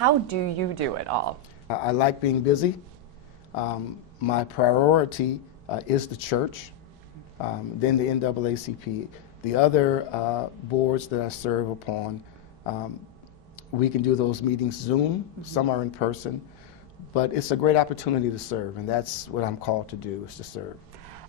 How do you do it all? I like being busy. My priority is the church, then the NAACP. The other boards that I serve upon, we can do those meetings Zoom, some are in person, but it's a great opportunity to serve, and that's what I'm called to do, is to serve.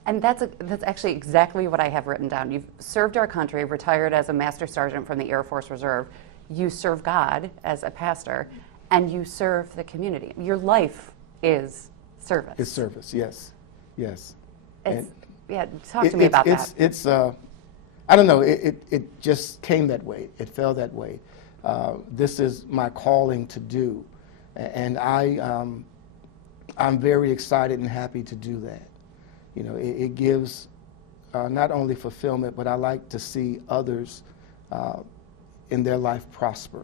And that's actually exactly what I have written down. You've served our country, retired as a Master Sergeant from the Air Force Reserve. You serve God as a pastor, and you serve the community. Your life is service. It's service, yes, yes. Yeah, talk to me about that. It's I don't know, it just came that way. It fell that way. This is my calling to do, and I'm very excited and happy to do that. You know, it gives not only fulfillment, but I like to see others in their life prosper.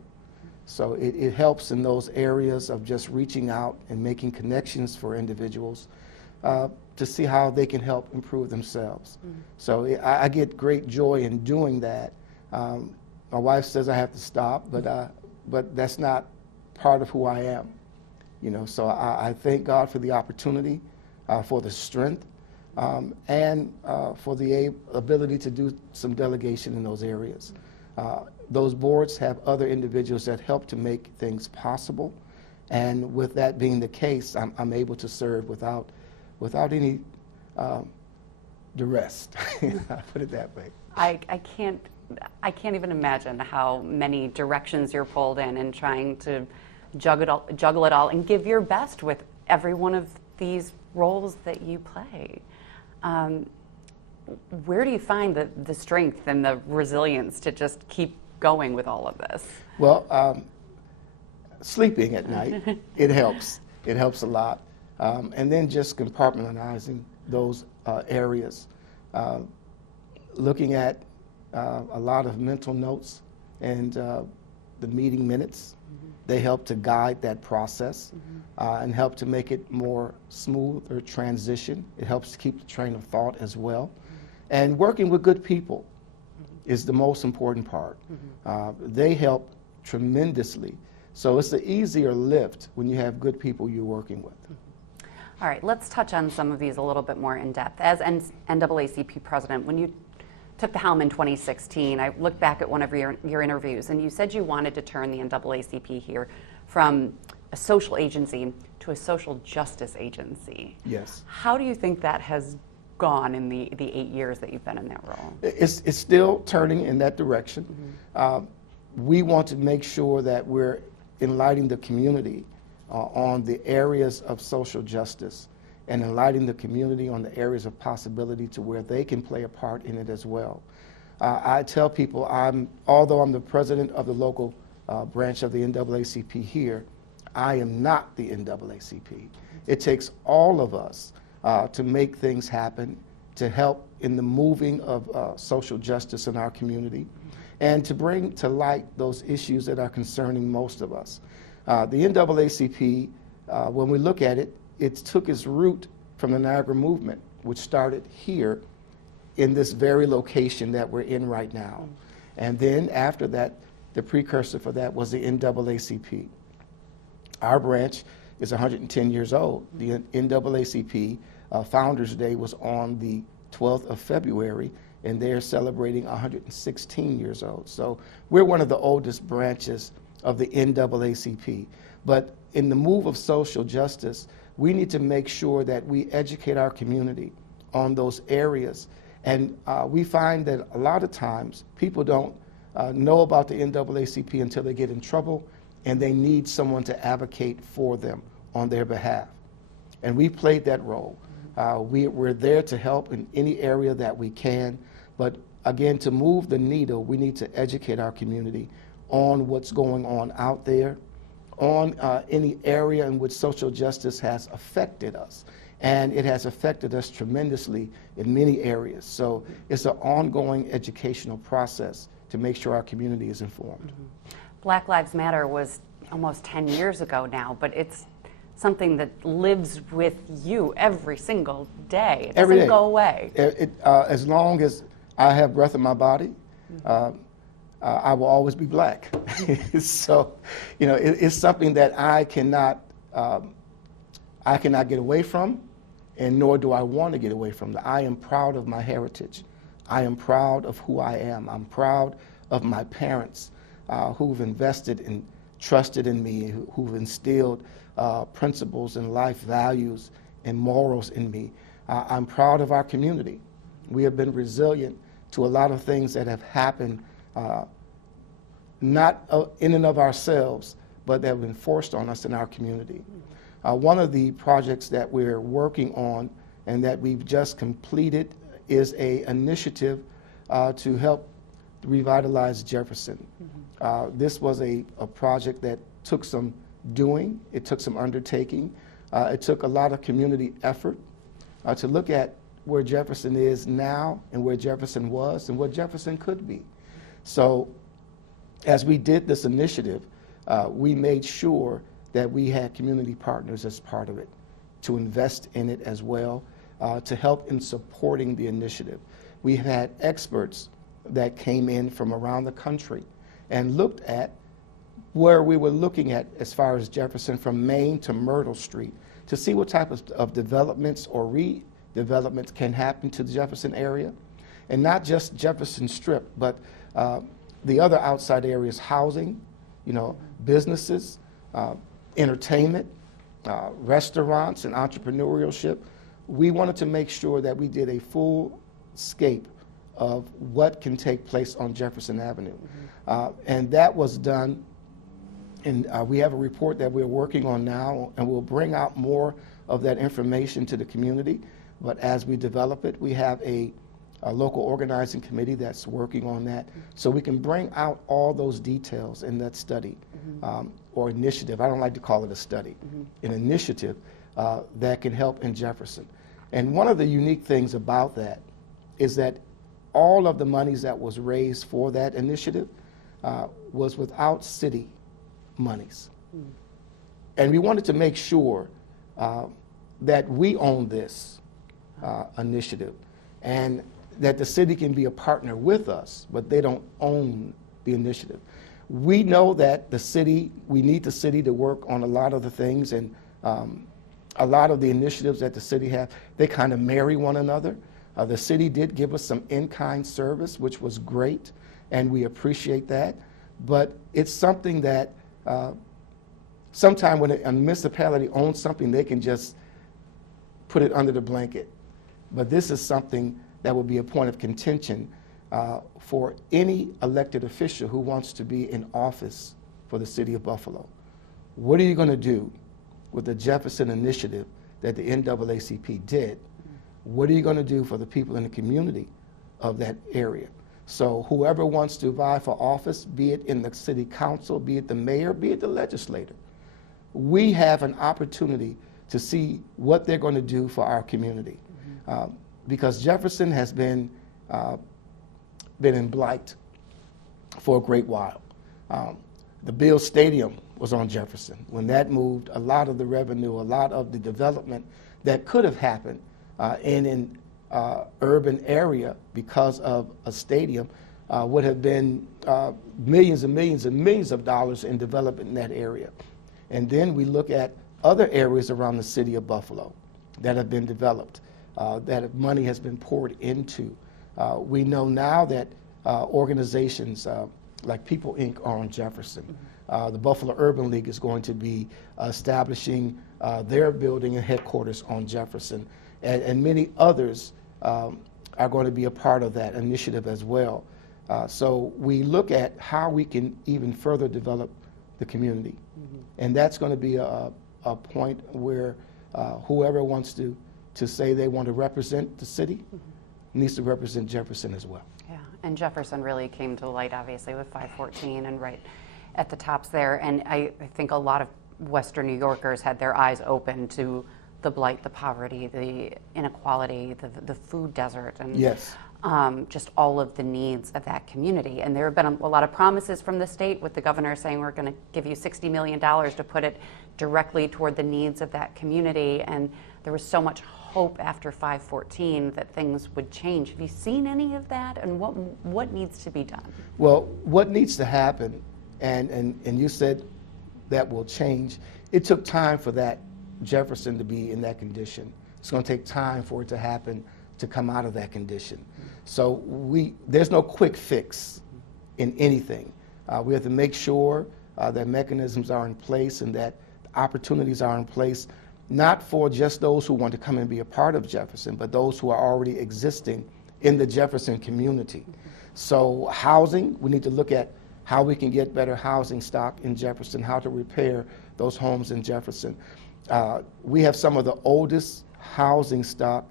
So it helps in those areas of just reaching out and making connections for individuals to see how they can help improve themselves. Mm-hmm. So I get great joy in doing that. My wife says I have to stop, but that's not part of who I am. You know, so I thank God for the opportunity, for the strength, and for the ability to do some delegation in those areas. Those boards have other individuals that help to make things possible, and with that being the case, I'm able to serve without any duress. I put it that way. I can't even imagine how many directions you're pulled in trying to juggle it all and give your best with every one of these roles that you play. Where do you find the strength and the resilience to just keep going with all of this? Well, sleeping at night, it helps. It helps a lot. And then just compartmentalizing those areas. Looking at a lot of mental notes and the meeting minutes. Mm-hmm. They help to guide that process, mm-hmm. And help to make it more smooth or transition. It helps to keep the train of thought as well. Mm-hmm. And working with good people mm-hmm. is the most important part. Mm-hmm. They help tremendously. So it's an easier lift when you have good people you're working with. Mm-hmm. All right, let's touch on some of these a little bit more in depth. As NAACP president, when you took the helm in 2016, I looked back at one of your interviews, and you said you wanted to turn the NAACP here from a social agency to a social justice agency. Yes. How do you think that has gone in the 8 years that you've been in that role? It's still turning in that direction. Mm-hmm. We want to make sure that we're enlightening the community on the areas of social justice and enlightening the community on the areas of possibility to where they can play a part in it as well. I tell people, although I'm the president of the local branch of the NAACP here, I am not the NAACP. It takes all of us to make things happen, to help in the moving of social justice in our community, and to bring to light those issues that are concerning most of us. The NAACP, when we look at it, it took its root from the Niagara movement, which started here in this very location that we're in right now. And then after that, the precursor for that was the NAACP. Our branch is 110 years old. The NAACP Founders Day was on the 12th of February, and they're celebrating 116 years old. So we're one of the oldest branches of the NAACP. But in the move of social justice, we need to make sure that we educate our community on those areas. And we find that a lot of times people don't know about the NAACP until they get in trouble and they need someone to advocate for them on their behalf. And we played that role. We're there to help in any area that we can. But again, to move the needle, we need to educate our community on what's going on out there, on any area in which social justice has affected us. And it has affected us tremendously in many areas. So it's an ongoing educational process to make sure our community is informed. Mm-hmm. Black Lives Matter was almost 10 years ago now, but it's something that lives with you every single day. It doesn't go away. As long as I have breath in my body, I will always be black. So, you know, it's something that I cannot get away from, and nor do I want to get away from. I am proud of my heritage. I am proud of who I am. I'm proud of my parents who've invested and trusted in me, who've instilled principles and life values and morals in me. I'm proud of our community. We have been resilient to a lot of things that have happened, not in and of ourselves, but that have been forced on us in our community. One of the projects that we're working on and that we've just completed is an initiative to help revitalize Jefferson. This was a project that took some doing, it took some undertaking, it took a lot of community effort to look at where Jefferson is now and where Jefferson was and what Jefferson could be. So as we did this initiative, we made sure that we had community partners as part of it, to invest in it as well, to help in supporting the initiative. We had experts that came in from around the country and looked at where we were looking at as far as Jefferson from Main to Myrtle Street to see what type of developments or redevelopments can happen to the Jefferson area. And not just Jefferson Strip, but the other outside areas, housing, you know, businesses, entertainment, restaurants and entrepreneurship. We wanted to make sure that we did a full scape of what can take place on Jefferson Avenue. And that was done, and we have a report that we're working on now, and we'll bring out more of that information to the community. But as we develop it, we have a local organizing committee that's working on that, so we can bring out all those details in that study or initiative. I don't like to call it a study, an initiative that can help in Jefferson. And one of the unique things about that is that all of the monies that was raised for that initiative was without city monies. And we wanted to make sure that we own this initiative and that the city can be a partner with us, but they don't own the initiative. We know that the city, we need the city to work on a lot of the things, and a lot of the initiatives that the city have, they kind of marry one another. The city did give us some in-kind service, which was great, and we appreciate that. But it's something that sometimes when a municipality owns something, they can just put it under the blanket. But this is something that will be a point of contention for any elected official who wants to be in office for the city of Buffalo. What are you going to do with the Jefferson initiative that the NAACP did? What are you going to do for the people in the community of that area? So whoever wants to vie for office, be it in the city council, be it the mayor, be it the legislator, we have an opportunity to see what they're going to do for our community. Because Jefferson has been in blight for a great while. The Bill Stadium was on Jefferson. When that moved, a lot of the revenue, a lot of the development that could have happened in an urban area because of a stadium would have been millions and millions and millions of dollars in development in that area. And then we look at other areas around the city of Buffalo that have been developed, that money has been poured into. We know now that organizations like People Inc. are on Jefferson. The Buffalo Urban League is going to be establishing their building and headquarters on Jefferson. And many others are going to be a part of that initiative as well. So we look at how we can even further develop the community. And that's going to be a point where whoever wants to say they want to represent the city needs to represent Jefferson as well. Yeah, and Jefferson really came to light, obviously, with 514 and right at the tops there. And I think a lot of Western New Yorkers had their eyes open to the blight, the poverty, the inequality, the food desert. And yes. just all of the needs of that community. And there have been a lot of promises from the state, with the governor saying we're going to give you $60 million to put it directly toward the needs of that community. And there was so much hope after 5/14 that things would change. Have you seen any of that, and what needs to be done? Well, what needs to happen, and you said that will change. It took time for that Jefferson to be in that condition. It's going to take time for it to happen, to come out of that condition. So there's no quick fix in anything. We have to make sure that mechanisms are in place and that opportunities are in place, not for just those who want to come and be a part of Jefferson, but those who are already existing in the Jefferson community. So housing, we need to look at how we can get better housing stock in Jefferson, how to repair those homes in Jefferson. We have some of the oldest housing stock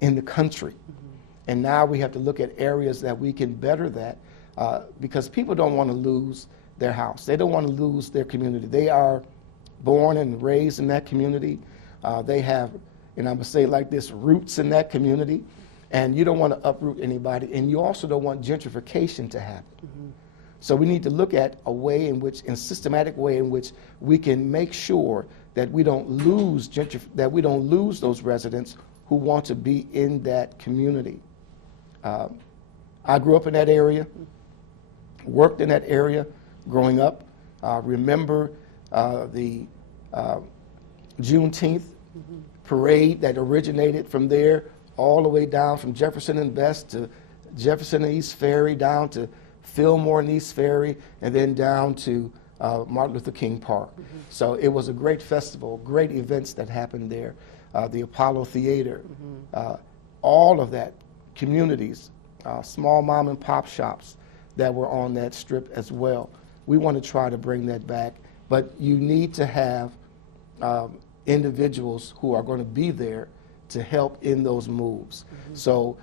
in the country. And now we have to look at areas that we can better that, because people don't want to lose their house. They don't want to lose their community. They are born and raised in that community. They have, and I'm going to say it like this, roots in that community. And you don't want to uproot anybody. And you also don't want gentrification to happen. So we need to look at a way in which, in systematic way in which we can make sure that we don't lose those residents who want to be in that community. I grew up in that area, worked in that area growing up. Remember the Juneteenth parade that originated from there all the way down from Jefferson and Best to Jefferson and East Ferry, down to Fillmore and East Ferry, and then down to Martin Luther King Park. So it was a great festival, great events that happened there. The Apollo Theater, all of that, communities, small mom and pop shops that were on that strip as well. We want to try to bring that back, but you need to have individuals who are going to be there to help in those moves. So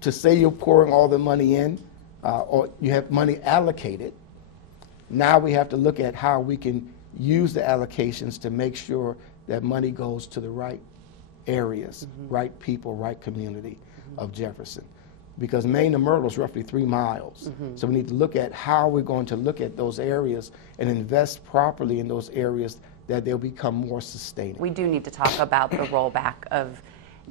to say you're pouring all the money in, or you have money allocated, now we have to look at how we can use the allocations to make sure that money goes to the right areas, right people, right community of Jefferson. Because Maine to Myrtle is roughly 3 miles. So we need to look at how we're going to look at those areas and invest properly in those areas that they'll become more sustainable. We do need to talk about the rollback of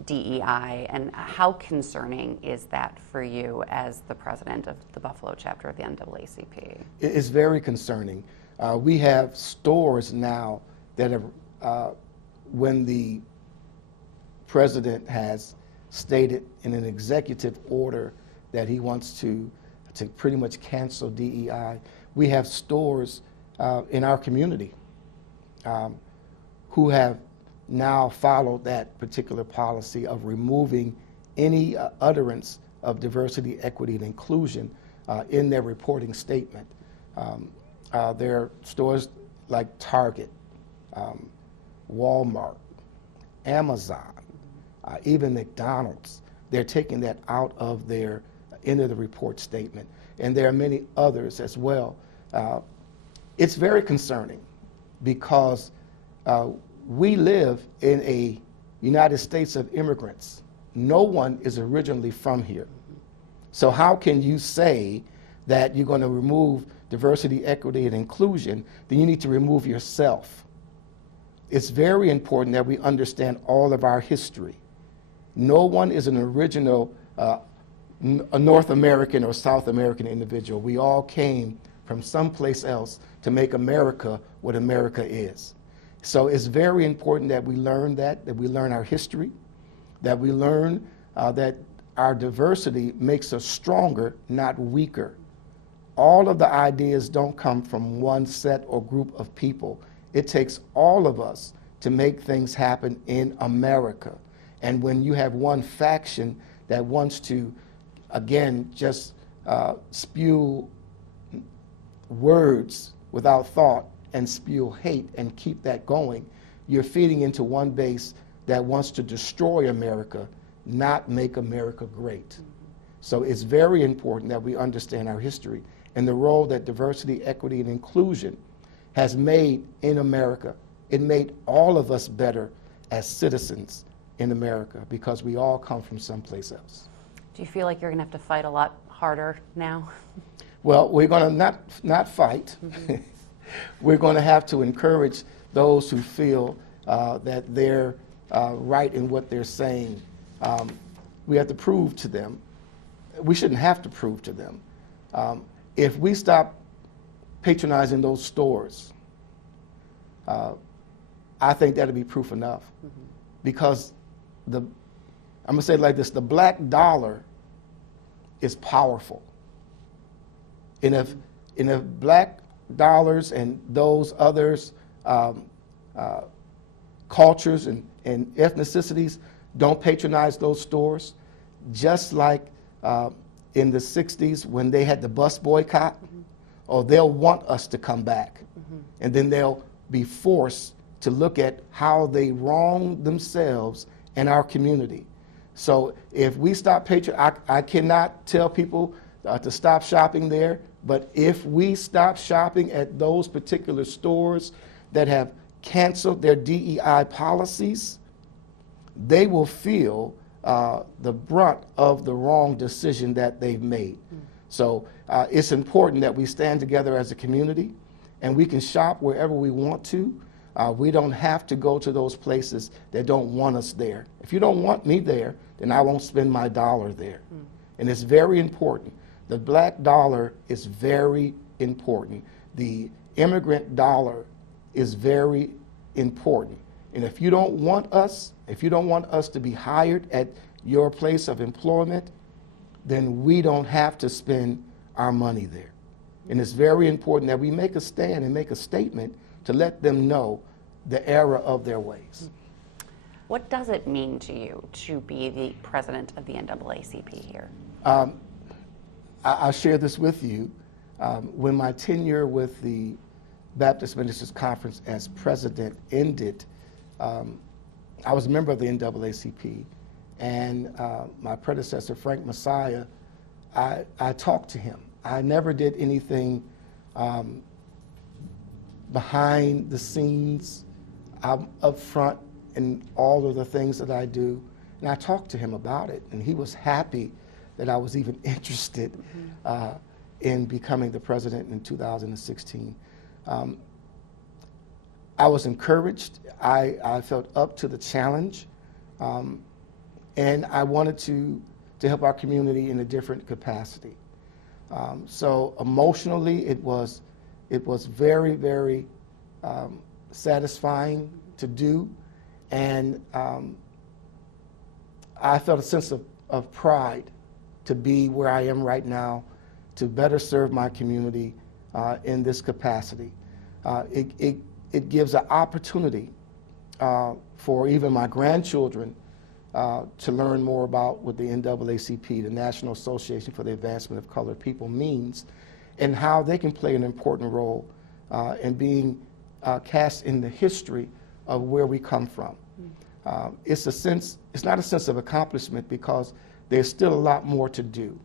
DEI, and how concerning is that for you as the president of the Buffalo chapter of the NAACP? It's very concerning. We have stores now that have, when the president has stated in an executive order that he wants to pretty much cancel DEI, we have stores in our community who have now followed that particular policy of removing any utterance of diversity, equity, and inclusion in their reporting statement. There are stores like Target, Walmart, Amazon, even McDonald's. They're taking that out of their end of the report statement. And there are many others as well. It's very concerning because we live in a United States of immigrants. No one is originally from here. So how can you say that you're going to remove diversity, equity, and inclusion? Then you need to remove yourself. It's very important that we understand all of our history. No one is an original a North American or South American individual. We all came from someplace else to make America what America is. So it's very important that we learn that we learn our history, that we learn that our diversity makes us stronger, not weaker. All of the ideas don't come from one set or group of people. It takes all of us to make things happen in America. And when you have one faction that wants to, again, just spew words without thought and spew hate and keep that going, you're feeding into one base that wants to destroy America, not make America great. So it's very important that we understand our history and the role that diversity, equity, and inclusion has made in America. It made all of us better as citizens in America because we all come from someplace else. Do you feel like you're going to have to fight a lot harder now? Well, we're going to not fight. We're going to have to encourage those who feel that they're right in what they're saying. We have to prove to them. We shouldn't have to prove to them. If we stop patronizing those stores, I think that'll be proof enough. Because I'm going to say it like this, the black dollar is powerful. And if black dollars and those others cultures and ethnicities don't patronize those stores, just like in the 60s when they had the bus boycott, or they'll want us to come back. And then they'll be forced to look at how they wrong themselves and our community. So if we stop I cannot tell people to stop shopping there, but if we stop shopping at those particular stores that have canceled their DEI policies, they will feel the brunt of the wrong decision that they've made. So it's important that we stand together as a community, and we can shop wherever we want to. We don't have to go to those places that don't want us there. If you don't want me there, then I won't spend my dollar there. And it's very important. The black dollar is very important. The immigrant dollar is very important. And if you don't want us to be hired at your place of employment, then we don't have to spend our money there. And it's very important that we make a stand and make a statement to let them know the error of their ways. What does it mean to you to be the president of the NAACP here? I'll share this with you. When my tenure with the Baptist Ministers Conference as president ended, I was a member of the NAACP, and my predecessor, Frank Messiah, I talked to him. I never did anything behind the scenes. I'm up front in all of the things that I do. And I talked to him about it, and he was happy that I was even interested in becoming the president in 2016. I was encouraged. I felt up to the challenge, and I wanted to help our community in a different capacity. So emotionally, it was very, very satisfying to do, and I felt a sense of pride to be where I am right now, to better serve my community in this capacity. It gives an opportunity for even my grandchildren to learn more about what the NAACP, the National Association for the Advancement of Colored People, means, and how they can play an important role in being cast in the history of where we come from. It's not a sense of accomplishment, because there's still a lot more to do.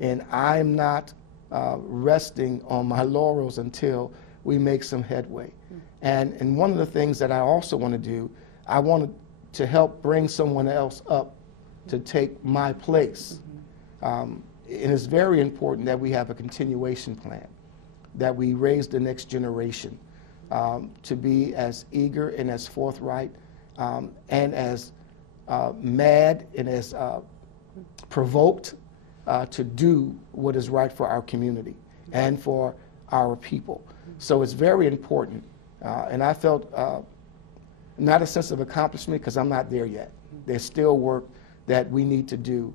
And I'm not resting on my laurels until we make some headway. And one of the things that I also want to do, I want to help bring someone else up to take my place. And it's very important that we have a continuation plan, that we raise the next generation to be as eager and as forthright and as mad and as provoked to do what is right for our community and for our people. So it's very important. And I felt not a sense of accomplishment, because I'm not there yet. There's still work that we need to do.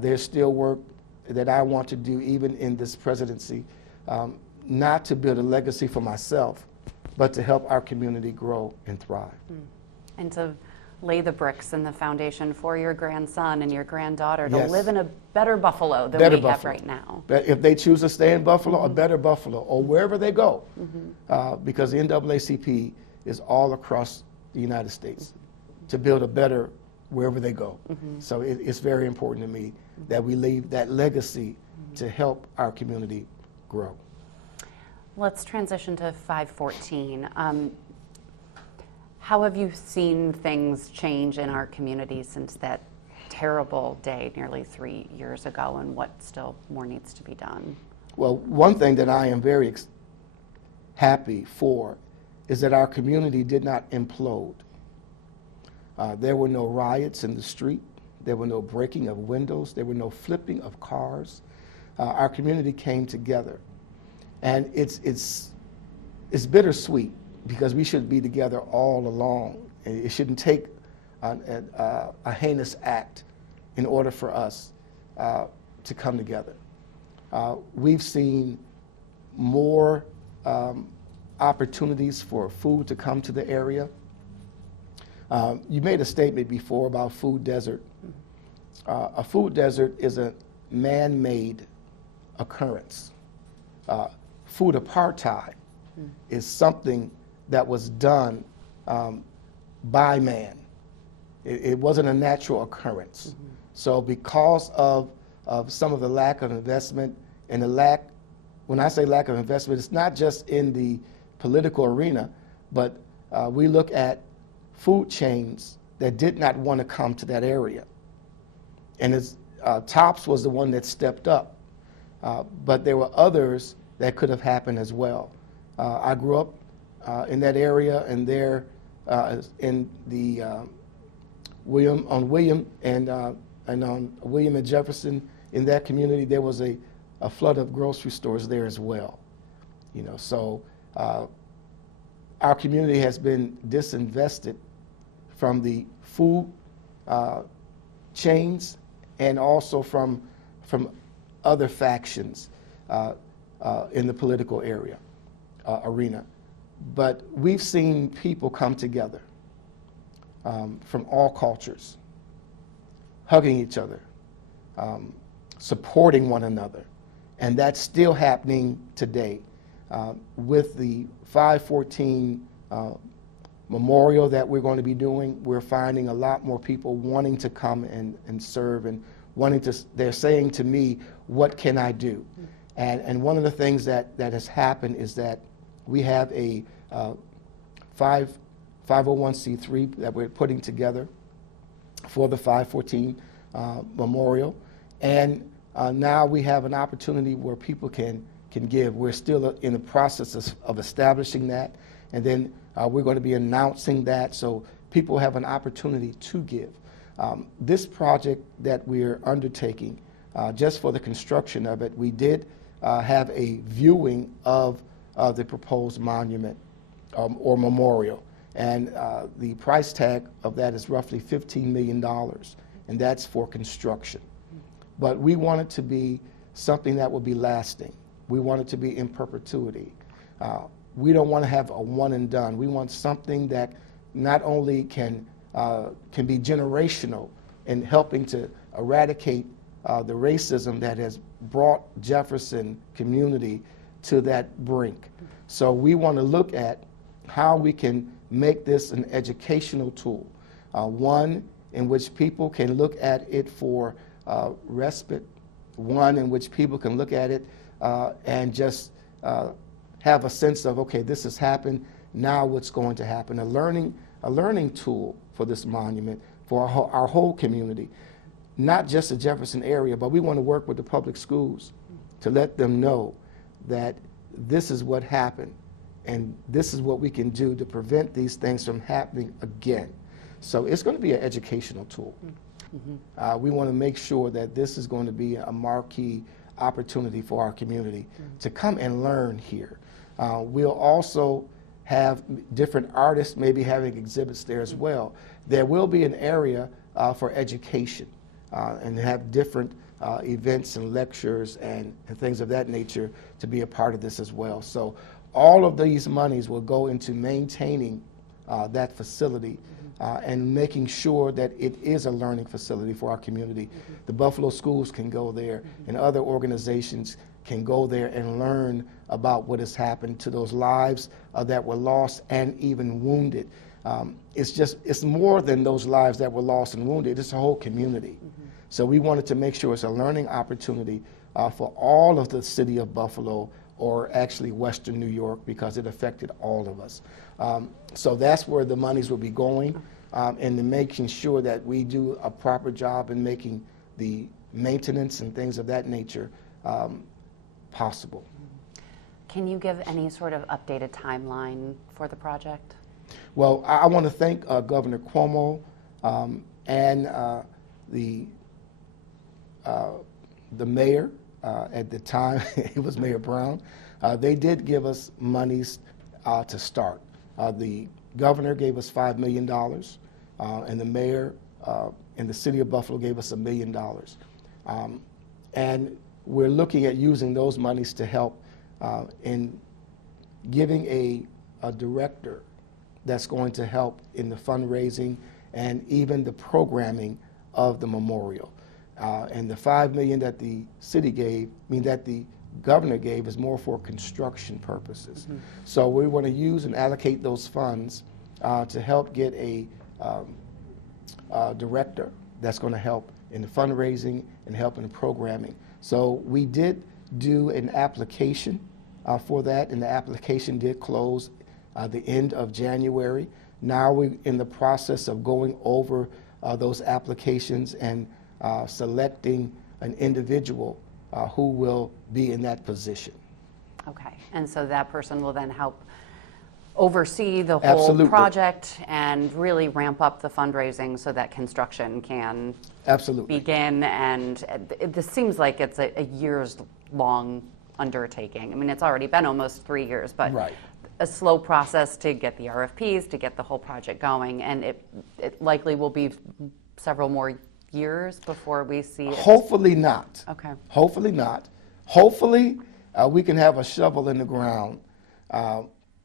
There's still work that I want to do even in this presidency, not to build a legacy for myself, but to help our community grow and thrive. And to lay the bricks and the foundation for your grandson and your granddaughter to Yes. live in a better Buffalo than Better we have Buffalo. right now. But if they choose to stay in Buffalo, a better Buffalo, or wherever they go, because the NAACP is all across the United States to build a better wherever they go. So it's very important to me that we leave that legacy to help our community grow. Let's transition to 514. How have you seen things change in our community since that terrible day nearly 3 years ago, and what still more needs to be done? Well, one thing that I am very happy for is that our community did not implode. There were no riots in the street. There were no breaking of windows. There were no flipping of cars. Our community came together. And it's bittersweet because we should be together all along. It shouldn't take a heinous act in order for us to come together. We've seen more opportunities for food to come to the area. You made a statement before about food desert. A food desert is a man-made occurrence. Food apartheid is something that was done by man. It wasn't a natural occurrence. So because of some of the lack of investment and the lack, when I say lack of investment, it's not just in the political arena, but we look at food chains that did not want to come to that area. And Tops was the one that stepped up, but there were others that could have happened as well. I grew up in that area, and there in the William and on William and Jefferson, in that community, there was a flood of grocery stores there as well. You know, so our community has been disinvested from the food chains and also from other factions in the political arena. But we've seen people come together from all cultures, hugging each other, supporting one another. And that's still happening today. With the 514 memorial that we're going to be doing, we're finding a lot more people wanting to come and serve and wanting to, they're saying to me, what can I do? And one of the things that has happened is that we have a 501c3 that we're putting together for the 514 memorial. And now we have an opportunity where people can give. We're still in the process of establishing that, and then we're going to be announcing that so people have an opportunity to give. This project that we're undertaking, just for the construction of it, we did have a viewing of the proposed monument or memorial, and the price tag of that is roughly $15 million, and that's for construction. But we want it to be something that will be lasting. We want it to be in perpetuity. We don't want to have a one and done. We want something that not only can be generational in helping to eradicate the racism that has brought Jefferson community to that brink. So we want to look at how we can make this an educational tool, one in which people can look at it for respite, one in which people can look at it and just have a sense of, okay, this has happened, now what's going to happen, a learning tool for this monument for our whole community, not just the Jefferson area, but we want to work with the public schools to let them know that this is what happened and this is what we can do to prevent these things from happening again. So it's going to be an educational tool. We want to make sure that this is going to be a marquee opportunity for our community to come and learn here. We'll also have different artists maybe having exhibits there as well. There will be an area for education and have different events and lectures and things of that nature to be a part of this as well. So all of these monies will go into maintaining that facility and making sure that it is a learning facility for our community. The Buffalo schools can go there and other organizations can go there and learn about what has happened to those lives that were lost and even wounded. It's more than those lives that were lost and wounded, it's a whole community. So we wanted to make sure it's a learning opportunity for all of the city of Buffalo, or actually Western New York, because it affected all of us. So that's where the monies will be going. and in making sure that we do a proper job in making the maintenance and things of that nature possible. Can you give any sort of updated timeline for the project? Well, I want to thank Governor Cuomo and the mayor at the time. It was Mayor Brown. They did give us monies to start. The governor gave us $5 million, and the mayor in the city of Buffalo gave us $1 million. And we're looking at using those monies to help in giving a director that's going to help in the fundraising and even the programming of the memorial. And the $5 million that the city gave, that the governor gave, is more for construction purposes. Mm-hmm. So we want to use and allocate those funds to help get a director that's going to help in the fundraising and help in the programming. So we did do an application for that, and the application did close the end of January. Now we're in the process of going over those applications and selecting an individual who will be in that position. Okay, and so that person will then help oversee the whole Absolutely. project and really ramp up the fundraising so that construction can Absolutely. begin. And this seems like it's a years-long undertaking. I mean, it's already been almost 3 years, but Right. a slow process to get the RFPs, to get the whole project going, and it likely will be several more years before we see it. Hopefully not. Okay. Hopefully not. Hopefully we can have a shovel in the ground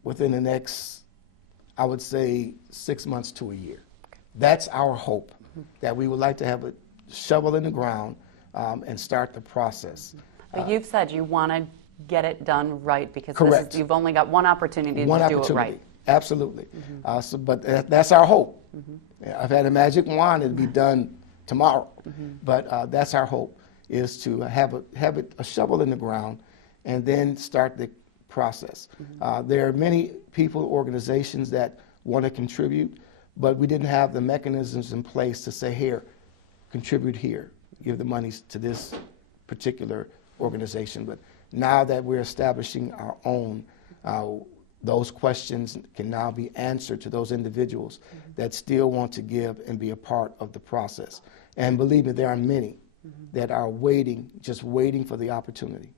within the next, I would say, 6 months to a year. That's our hope, that we would like to have a shovel in the ground and start the process. But you've said you want to get it done right because Correct. you've only got one opportunity to do it right. Absolutely. But that's our hope. I've had a magic wand, it'd be done tomorrow. But that's our hope, is to have a shovel in the ground and then start the process. There are many people, organizations that want to contribute, but we didn't have the mechanisms in place to say, here, contribute here, give the monies to this particular organization. But now that we're establishing our own, those questions can now be answered to those individuals that still want to give and be a part of the process. And believe me, there are many that are just waiting for the opportunity.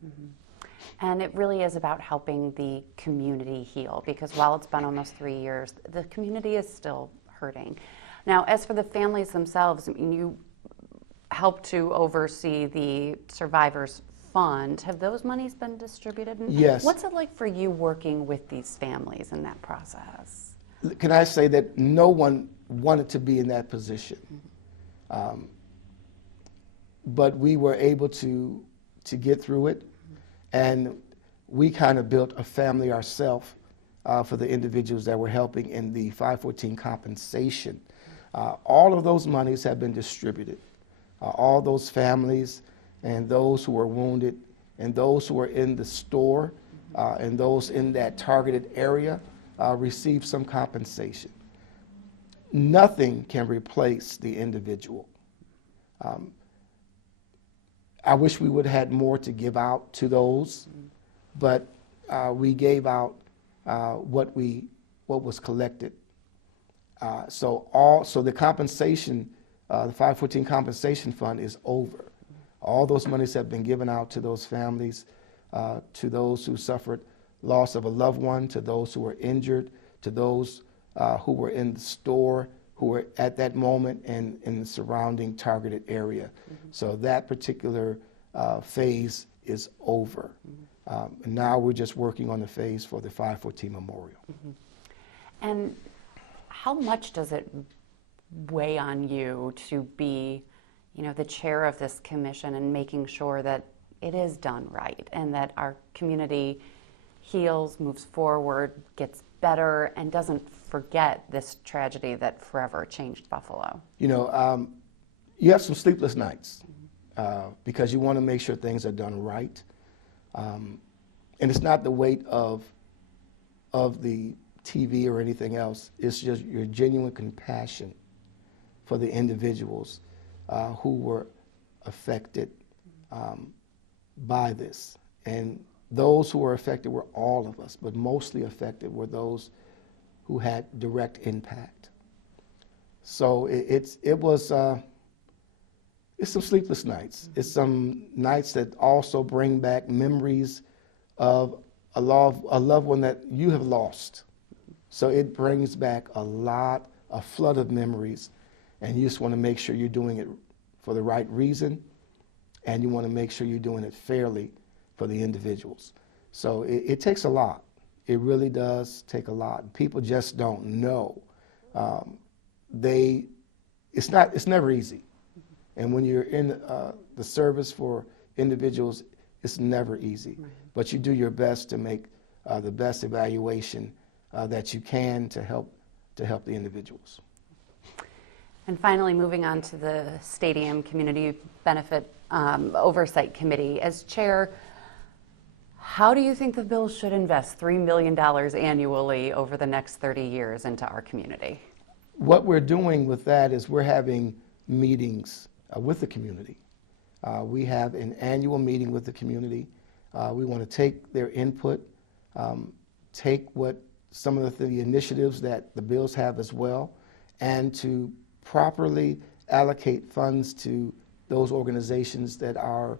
And it really is about helping the community heal, because while it's been almost 3 years, the community is still hurting. Now, as for the families themselves, I mean, you help to oversee the Survivors Fund. Have those monies been distributed? And Yes. What's it like for you working with these families in that process? Can I say that no one wanted to be in that position? But we were able to get through it, and we kind of built a family ourselves for the individuals that were helping in the 514 compensation. All of those monies have been distributed. All those families and those who were wounded and those who were in the store and those in that targeted area received some compensation. Nothing can replace the individual. I wish we would have had more to give out to those, but we gave out what was collected. So the compensation, the 514 compensation fund is over. All those monies have been given out to those families, to those who suffered loss of a loved one, to those who were injured, to those who were in the store, who were at that moment in the surrounding targeted area. So that particular phase is over. And now we're just working on the phase for the 514 Memorial. And how much does it weigh on you to be, the chair of this commission and making sure that it is done right and that our community heals, moves forward, gets better, and doesn't forget this tragedy that forever changed Buffalo? You have some sleepless nights because you want to make sure things are done right. And it's not the weight of the TV or anything else. It's just your genuine compassion for the individuals who were affected by this. And those who were affected were all of us, but mostly affected were those who had direct impact. So it's some sleepless nights. It's some nights that also bring back memories of a loved one that you have lost. So it brings back a flood of memories, and you just want to make sure you're doing it for the right reason, and you want to make sure you're doing it fairly for the individuals. So it takes a lot. It really does take a lot. People just don't know. It's never easy. And when you're in the service for individuals, it's never easy. Right. But you do your best to make the best evaluation that you can to help the individuals. And finally, moving on to the Stadium Community Benefit Oversight Committee. As chair, how do you think the bill should invest $3 million annually over the next 30 years into our community? What we're doing with that is we're having meetings with the community. We have an annual meeting with the community. We want to take their input, take what some of the initiatives that the bills have as well, and to properly allocate funds to those organizations that are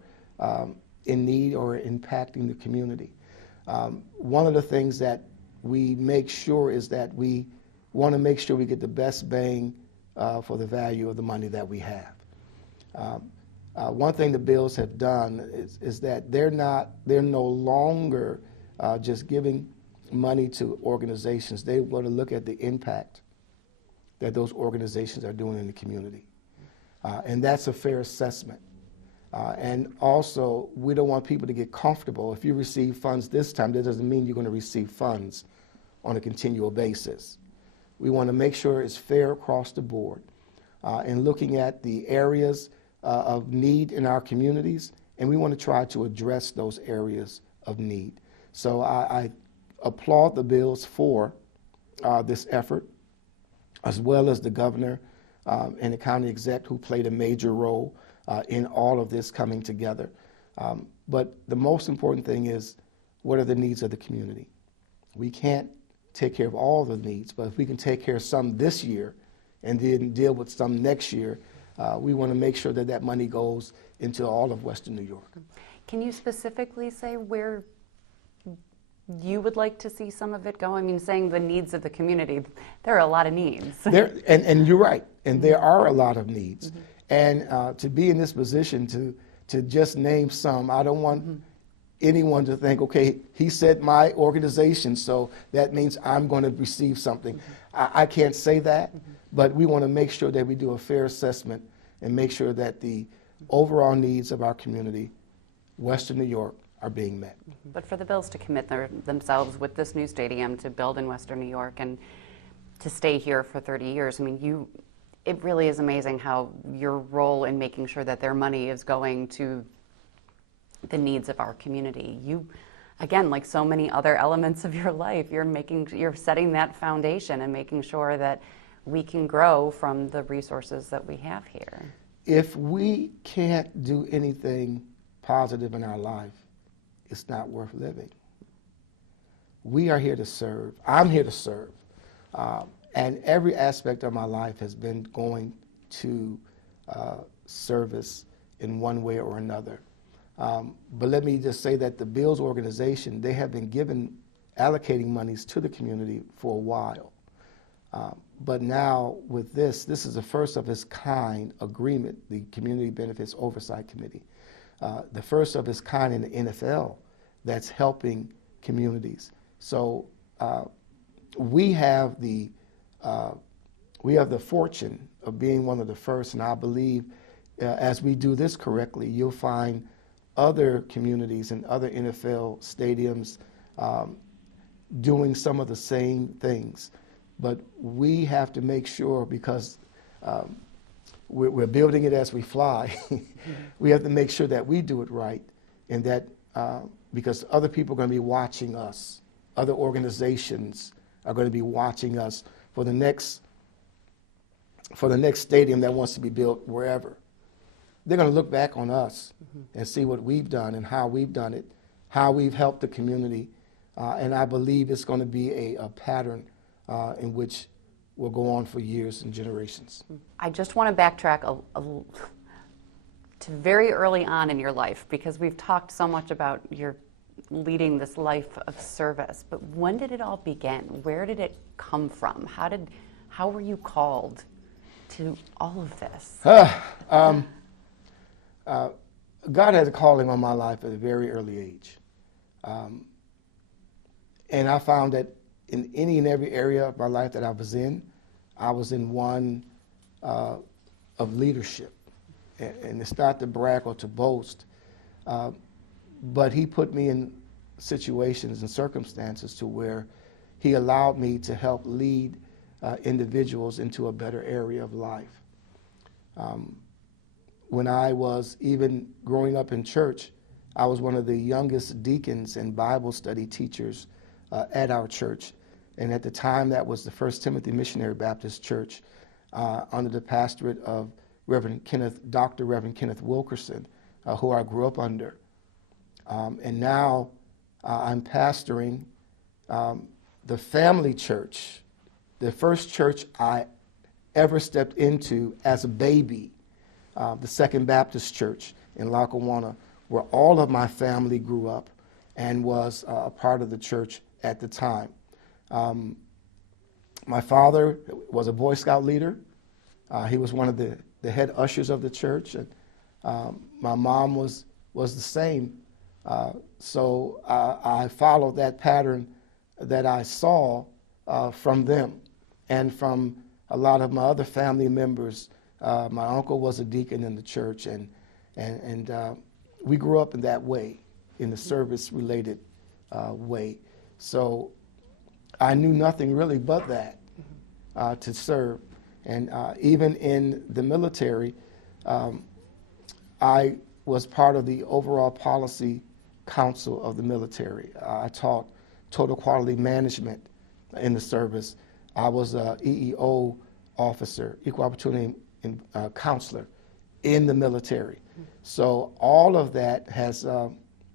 in need or impacting the community. One of the things that we make sure is that we want to make sure we get the best bang for the value of the money that we have. One thing the bills have done is that they're no longer just giving money to organizations. They want to look at the impact that those organizations are doing in the community. And that's a fair assessment. And also, we don't want people to get comfortable. If you receive funds this time, that doesn't mean you're going to receive funds on a continual basis. We want to make sure it's fair across the board. And looking at the areas of need in our communities, and we want to try to address those areas of need. So I applaud the bills for this effort, as well as the governor and the county exec who played a major role in all of this coming together. But the most important thing is, what are the needs of the community? We can't take care of all the needs, but if we can take care of some this year and then deal with some next year, we want to make sure that that money goes into all of Western New York. Can you specifically say where you would like to see some of it go? I mean, saying the needs of the community, there are a lot of needs. And you're right, and there are a lot of needs. Mm-hmm. And to be in this position to just name some, I don't want anyone to think, okay, he said my organization, so that means I'm going to receive something. I can't say that, but we want to make sure that we do a fair assessment and make sure that the overall needs of our community, Western New York, are being met. But for the bills to commit themselves with this new stadium to build in Western New York and to stay here for 30 years, I mean, it really is amazing how your role in making sure that their money is going to the needs of our community. You, again, like so many other elements of your life, you're setting that foundation and making sure that we can grow from the resources that we have here. If we can't do anything positive in our life, it's not worth living. We are here to serve. I'm here to serve. And every aspect of my life has been going to service in one way or another. But let me just say that the Bills organization, they have been allocating monies to the community for a while. But now with this is the first of its kind agreement, the Community Benefits Oversight Committee. The first of its kind in the NFL that's helping communities. So we have the fortune of being one of the first, and I believe as we do this correctly, you'll find other communities and other NFL stadiums doing some of the same things. But we have to make sure, because we're building it as we fly, we have to make sure that we do it right, and that because other people are going to be watching us, other organizations are going to be watching us for the next for the next stadium that wants to be built wherever. They're going to look back on us and see what we've done and how we've done it, how we've helped the community. And I believe it's going to be a pattern in which will go on for years and generations. I just want to backtrack to very early on in your life, because we've talked so much about your leading this life of service. But when did it all begin? Where did it come from? How were you called to all of this? God had a calling on my life at a very early age. And I found that in any and every area of my life that I was in one of leadership. And it's not to brag or to boast, but he put me in situations and circumstances to where he allowed me to help lead individuals into a better area of life. When I was even growing up in church, I was one of the youngest deacons and Bible study teachers at our church. And at the time, that was the First Timothy Missionary Baptist Church under the pastorate of Dr. Reverend Kenneth Wilkerson, who I grew up under. And now I'm pastoring the family church, the first church I ever stepped into as a baby, the Second Baptist Church in Lackawanna, where all of my family grew up and was a part of the church at the time. My father was a Boy Scout leader. He was one of the head ushers of the church, and my mom was the same. So I followed that pattern that I saw from them and from a lot of my other family members. My uncle was a deacon in the church, and we grew up in that way, in the service-related way. So I knew nothing really but that, to serve. And even in the military, I was part of the overall policy council of the military. I taught total quality management in the service. I was an EEO officer, equal opportunity counselor in the military. So all of that has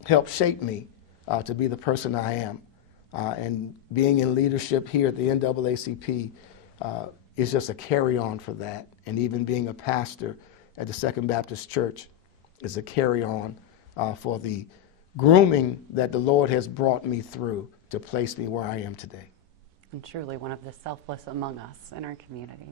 helped shape me to be the person I am. And being in leadership here at the NAACP is just a carry-on for that. And even being a pastor at the Second Baptist Church is a carry-on for the grooming that the Lord has brought me through to place me where I am today. And truly one of the selfless among us in our community.